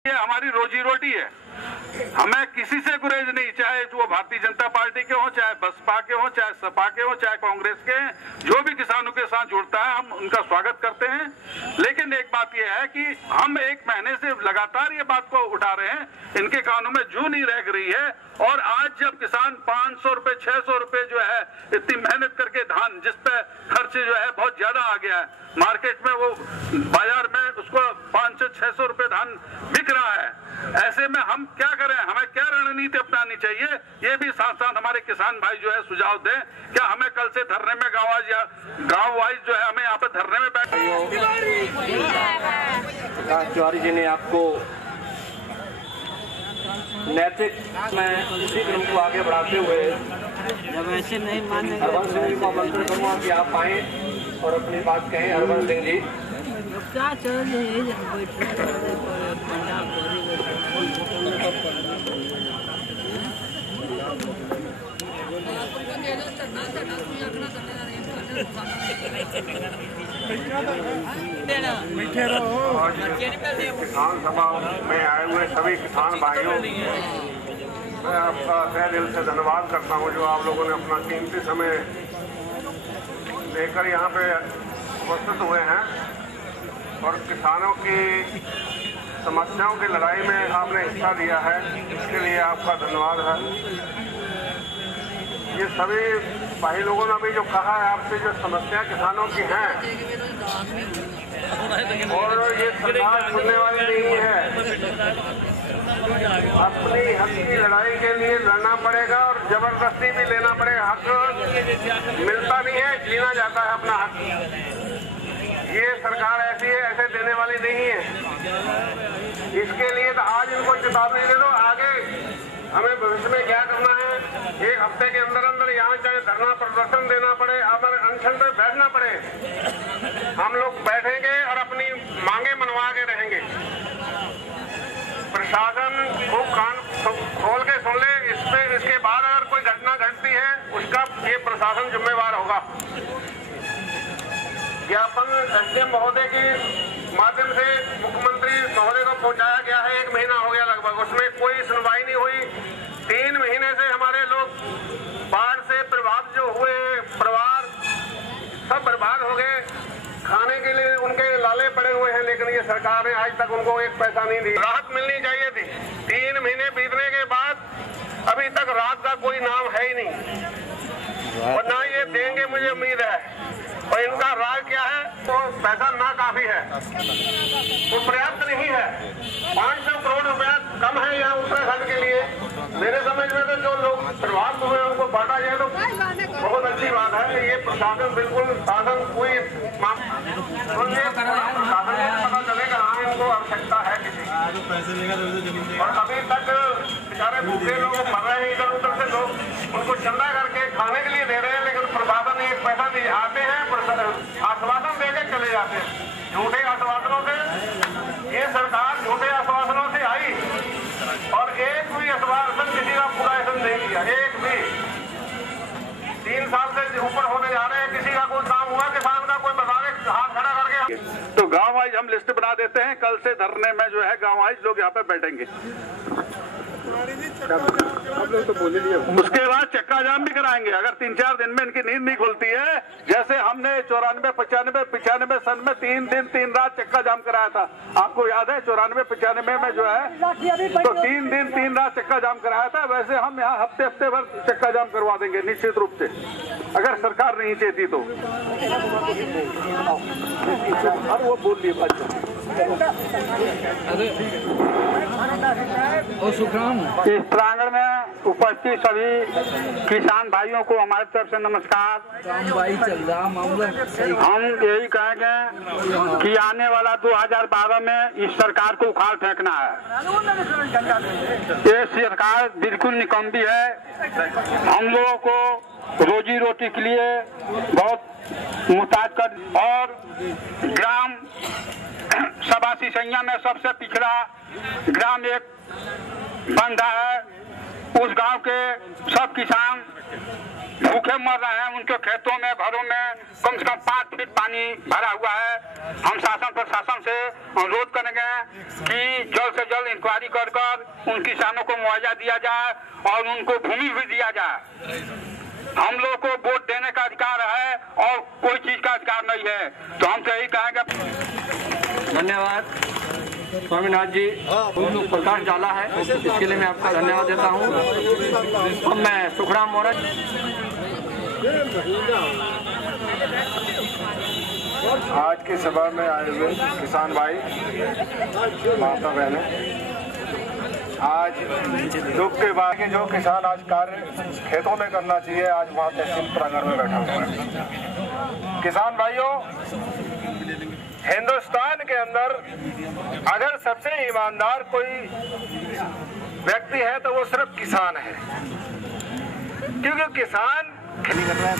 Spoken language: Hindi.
ये हमारी रोजी रोटी है। हमें किसी से गुरेज नहीं, चाहे वो भारतीय जनता पार्टी के हो, चाहे बसपा के हो, चाहे सपा के हो, चाहे कांग्रेस के, जो भी किसानों के साथ जुड़ता है हम उनका स्वागत करते हैं। लेकिन एक बात यह है कि हम एक महीने से लगातार ये बात को उठा रहे हैं, इनके कानों में जू नहीं रह रही है। और आज जब किसान 500 रुपए 600 रुपए जो है इतनी मेहनत करके धान, जिस पे खर्च जो है बहुत ज्यादा आ गया है, मार्केट में वो बाजार में उसको 500-600 रुपए धान बिक रहा है, ऐसे में हम क्या करें, हमें क्या रणनीति अपनानी चाहिए, ये भी साथ साथ हमारे किसान भाई जो है सुझाव दें। क्या हमें कल से धरने में गांव वाइज जो है हमें यहाँ पे धरने में प्रकाश तिवारी जी ने आपको नैतिक में इसी क्रम को आगे बढ़ाते हुए जब ऐसे नहीं माने हरबंस सिंह जी को आमंत्रण करूँगा कि आप आए और अपनी बात कहें। हरबंस सिंह जी, क्या चल रही है किसान सभा में आए हुए सभी किसान भाइयों, मैं आपका तहे दिल से धन्यवाद करता हूं जो आप लोगों ने अपना कीमती समय लेकर यहाँ पे उपस्थित हुए हैं और किसानों की समस्याओं की लड़ाई में आपने हिस्सा लिया है, इसके लिए आपका धन्यवाद है। ये सभी भाई लोगों ने अभी जो कहा है आपसे, जो समस्या किसानों की हैं और ये सरकार सुनने वाली नहीं है, अपनी हक की लड़ाई के लिए लड़ना पड़ेगा और जबरदस्ती भी लेना पड़ेगा। हक मिलता नहीं है, जीना जाता है अपना हक। ये सरकार ऐसी है, ऐसे देने वाली नहीं है। इसके लिए तो आज इनको चेतावनी दे दो, आगे हमें भविष्य में क्या करना है। एक हफ्ते के अंदर अंदर यहाँ चाहे धरना प्रदर्शन देना पड़े, अमर अनशन पे बैठना पड़े, हम लोग बैठेंगे और अपनी मांगे मनवा के रहेंगे। प्रशासन खूब कान खोल के सुन ले, इसके बाद अगर कोई घटना घटती है उसका ये प्रशासन जिम्मेवार होगा। ज्ञापन एसडीएम महोदय के माध्यम से मुख्यमंत्री महोदय को पहुंचाया गया है, 1 महीना हो गया लगभग, उसमें कोई सुनवाई नहीं हुई। 3 महीने से हमारे लोग बाढ़ से प्रभावित जो हुए परिवार सब बर्बाद हो गए, खाने के लिए उनके लाले पड़े हुए हैं, लेकिन ये सरकार ने आज तक उनको 1 पैसा नहीं दी। राहत मिलनी चाहिए थी। 3 महीने बीतने के बाद अभी तक राहत का कोई नाम है ही नहीं और ना ये देंगे, मुझे उम्मीद है। और इनका राज क्या है, तो पैसा ना काफी है, वो पर्याप्त नहीं है। 500 करोड़ रुपया कम है यहाँ उत्तराखंड के लिए। मेरे समझ में तो जो लोग प्रभावित हुए उनको बांटा जाए तो बहुत अच्छी बात है। ये प्रशासन बिल्कुल शासन कोई प्रशासन को पता चलेगा हाँ इनको आवश्यकता है किसी, और अभी तक बेचारे भूखे लोग मर रहे हैं, इधर उधर से लोग उनको चंदा करके खाने के लिए दे रहे हैं, लेकिन प्रशासन 1 पैसा नहीं। आते हैं आश्वासन देके चले जाते हैं, झूठे आश्वासनों से। ये सरकार झूठे आश्वासनों से आई और एक भी आश्वासन किसी का पूरा ऐसा नहीं किया, एक भी। 3 साल से ऊपर होने जा रहे हैं, किसी का कोई काम हुआ किसान का, कोई बतावे हाथ खड़ा करके। तो गांव वाइज हम लिस्ट बना देते हैं, कल से धरने में जो है गांव वाइज लोग यहाँ पे बैठेंगे। उसके बाद चक्का जाम भी कराएंगे अगर 3-4 दिन में इनकी नींद नहीं खुलती है। जैसे हमने 94, 95 सन में 3 दिन 3 रात चक्का जाम कराया था, आपको याद है 94-95 में जो है, तो 3 दिन 3 रात चक्का जाम कराया था। वैसे हम यहाँ हफ्ते भर चक्का जाम करवा देंगे निश्चित रूप से, अगर सरकार नहीं चाहती तो। और वो बोल लिए इस प्रांगण में उपस्थित सभी किसान भाइयों को हमारी तरफ से नमस्कार। हम यही कहेंगे कि आने वाला 2012 में इस सरकार को उखाड़ फेंकना है। ये सरकार बिल्कुल निकम्मी है, हम लोगों को रोजी रोटी के लिए बहुत मुहताज कर, और ग्राम सभा सिसैया में सबसे पिछड़ा ग्राम एक बंधा है, उस गांव के सब किसान भूखे मर रहे हैं। उनके खेतों में, घरों में कम से कम 5 फीट पानी भरा हुआ है। हम शासन प्रशासन से अनुरोध करेंगे कि जल्द से जल्द इंक्वायरी कर उन किसानों को मुआवजा दिया जाए और उनको भूमि भी दिया जाए। हम लोग को वोट देने का अधिकार है और कोई चीज का अधिकार नहीं है, तो हम तो यही कहेंगे। धन्यवाद स्वामीनाथ जी, प्रकाश डाला है, इसके लिए मैं आपका धन्यवाद देता हूँ। अब मैं सुखराम मौर्य आज की सभा में आए हुए किसान भाई, माता बहनें, आज दुख के बाद के जो किसान आज कार्य खेतों में करना चाहिए, आज वहाँ तहसील प्रांगण में बैठा हुआ है। किसान भाइयों, हिंदुस्तान के अंदर अगर सबसे ईमानदार कोई व्यक्ति है तो वो सिर्फ किसान है, क्योंकि किसान खेती कर रहा है।